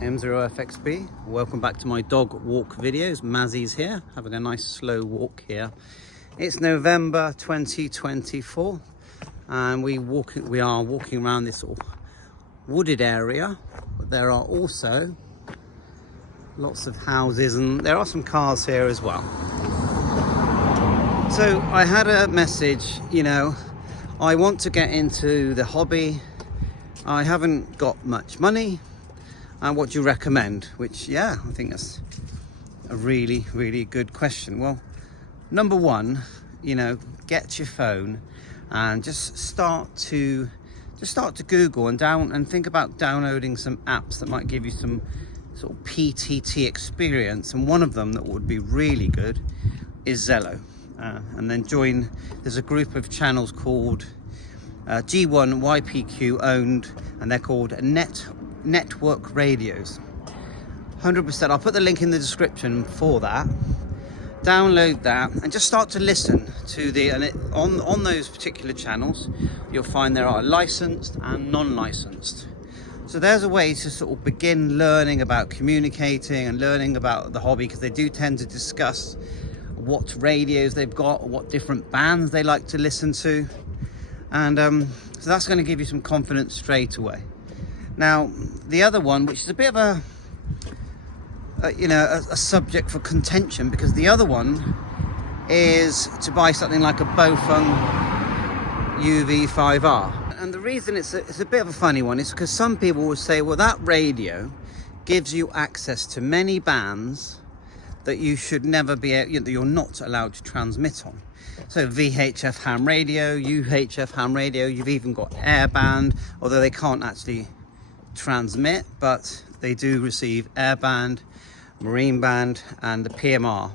M0FXB. Welcome back to my dog walk videos. Mazzy's here, having a nice slow walk here. It's November 2024 and we are walking around this sort of wooded area, but there are also lots of houses and there are some cars here as well. So I had a message, I want to get into the hobby. I haven't got much money. What do you recommend? Which, I think that's a really, really good question. Well, number one, get your phone and just start to Google and think about downloading some apps that might give you some sort of PTT experience. And one of them that would be really good is Zello. And then there's a group of channels called G1 YPQ owned, and they're called Network Radios. 100%. I'll put the link in the description for that. Download that and just start to listen to on those particular channels. You'll find there are licensed and non-licensed. So there's a way to sort of begin learning about communicating and learning about the hobby, because they do tend to discuss what radios they've got, what different bands they like to listen to, and so that's going to give you some confidence straight away. Now, the other one, which is a bit of a subject for contention, because the other one is to buy something like a BAOFENG UV5R. And the reason it's a bit of a funny one is because some people will say, well, that radio gives you access to many bands that you should never be, that you're not allowed to transmit on. So VHF ham radio, UHF ham radio, you've even got airband, although they can't actually transmit, but they do receive airband, marine band, and the PMR.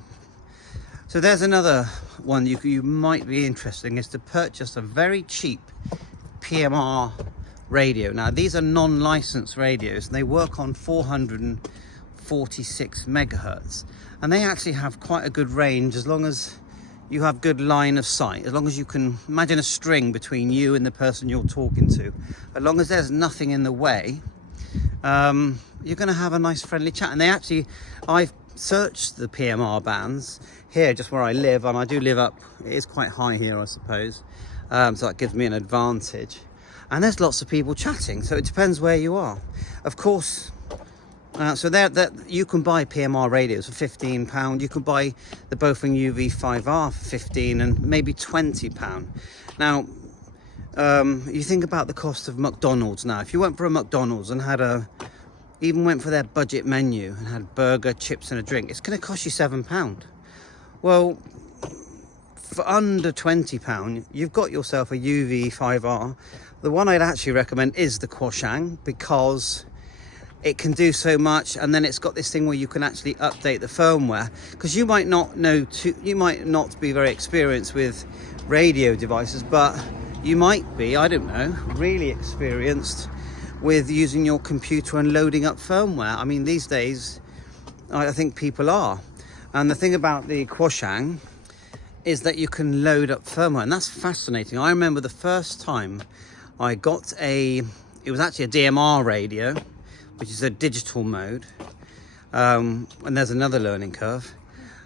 So there's another one you might be interested in, is to purchase a very cheap PMR radio. Now these are non-licensed radios and they work on 446 megahertz, and they actually have quite a good range as long as you have good line of sight. As long as you can imagine a string between you and the person you're talking to, as long as there's nothing in the way, you're going to have a nice friendly chat. And I've searched the PMR bands here just where I live, and I do live up, it is quite high here, I suppose, so that gives me an advantage. And there's lots of people chatting, so it depends where you are, of course. So you can buy PMR radios for £15. You can buy the BAOFENG UV5R for £15 and maybe £20. Now, you think about the cost of McDonald's now. If you went for a McDonald's and even went for their budget menu and had burger, chips and a drink, it's going to cost you £7. Well, for under £20, you've got yourself a UV5R. The one I'd actually recommend is the Quashang, because it can do so much, and then it's got this thing where you can actually update the firmware, because you might not be very experienced with radio devices, but you might be, I don't know, really experienced with using your computer and loading up firmware. I mean, these days I think people are. And the thing about the Quashang is that you can load up firmware, and that's fascinating. I remember the first time I got it was actually a DMR radio, which is a digital mode, and there's another learning curve.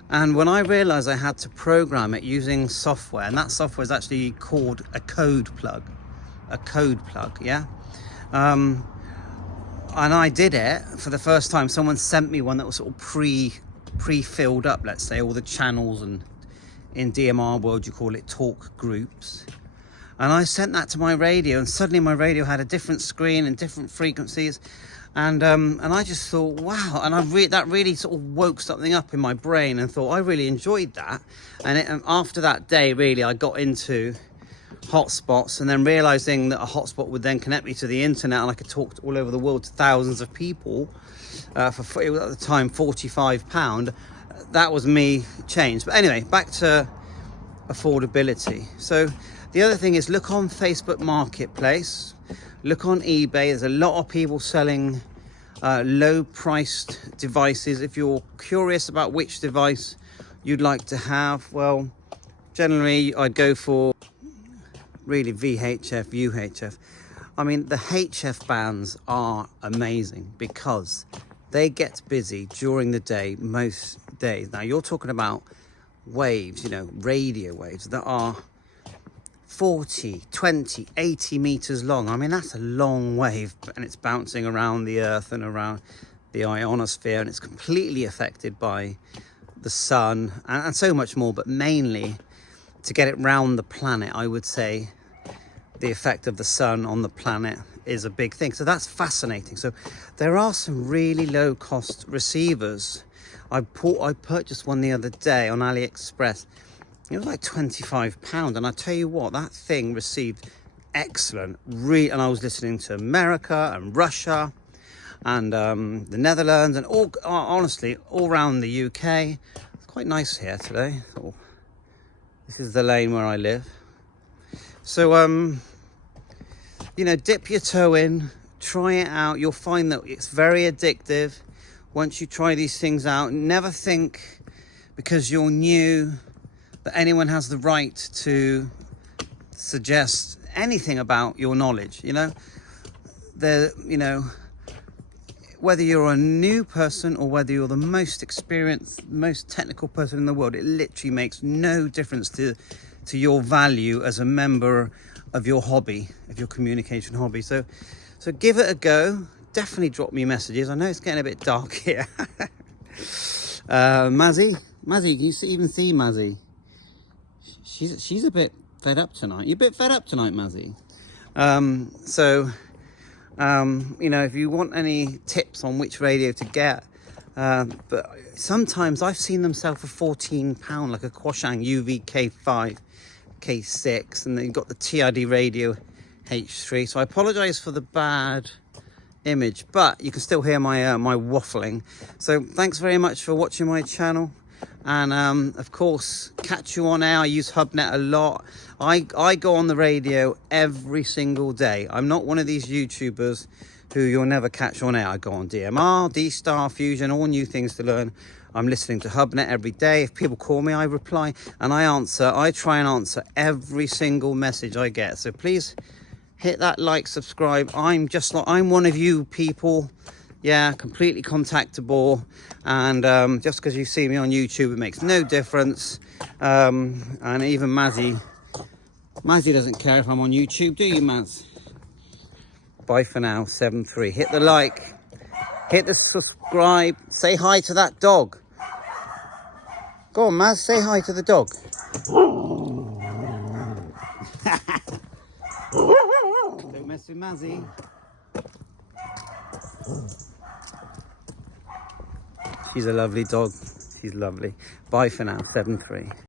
And when I realized I had to program it using software, and that software is actually called a code plug, yeah. And I did it for the first time. Someone sent me one that was sort of pre-filled up, let's say, all the channels, and in DMR world you call it talk groups. And I sent that to my radio, and suddenly my radio had a different screen and different frequencies. And I just thought, wow, and that really sort of woke something up in my brain, and thought I really enjoyed that. And after that day, really, I got into hotspots, and then realizing that a hotspot would then connect me to the internet, and I could talk all over the world to thousands of people for, it was at the time, £45. That was me changed. But anyway, back to affordability. So the other thing is, look on Facebook Marketplace. Look on eBay. There's a lot of people selling low-priced devices. If you're curious about which device you'd like to have, well, generally I'd go for really VHF, UHF. I mean, the HF bands are amazing because they get busy during the day most days. Now you're talking about waves, you know, radio waves that are 40, 20, 80 meters long. I mean, that's a long wave, and it's bouncing around the earth and around the ionosphere, and it's completely affected by the sun and so much more, but mainly to get it round the planet. I would say the effect of the sun on the planet is a big thing. So that's fascinating. So there are some really low cost receivers. I purchased one the other day on AliExpress. It was like £25, and I tell you what, that thing received excellent. And I was listening to America and Russia and the Netherlands and honestly all around the UK. It's quite nice here today. Oh, this is the lane where I live. So you know, dip your toe in, try it out. You'll find that it's very addictive once you try these things out. Never think because you're new that anyone has the right to suggest anything about your knowledge. You know, you know, whether you're a new person or whether you're the most experienced, most technical person in the world, it literally makes no difference to your value as a member of your hobby, of your communication hobby. So give it a go. Definitely drop me messages. I know it's getting a bit dark here. Mazzy, can you even see Mazzy? She's a bit fed up tonight. You're a bit fed up tonight, Mazzy. You know, if you want any tips on which radio to get, but sometimes I've seen them sell for £14, like a Quashang UV-K5, K6, and then you've got the TRD radio H3. So I apologize for the bad image, but you can still hear my my waffling. So thanks very much for watching my channel, and of course, catch you on air. I use HubNet a lot. I go on the radio every single day. I'm not one of these YouTubers who you'll never catch on air. I go on DMR, D-Star, Fusion, all new things to learn. I'm listening to HubNet every day. If people call me, I reply and I answer. I try and answer every single message I get. So please hit that like, subscribe. I'm one of you people. Yeah, completely contactable. And just because you see me on YouTube, it makes no difference. And even Mazzy doesn't care if I'm on YouTube, do you, Maz? Bye for now, 7-3. Hit the like, hit the subscribe, say hi to that dog. Go on, Maz, say hi to the dog. Don't mess with Mazzy. She's a lovely dog. She's lovely. Bye for now, 7-3.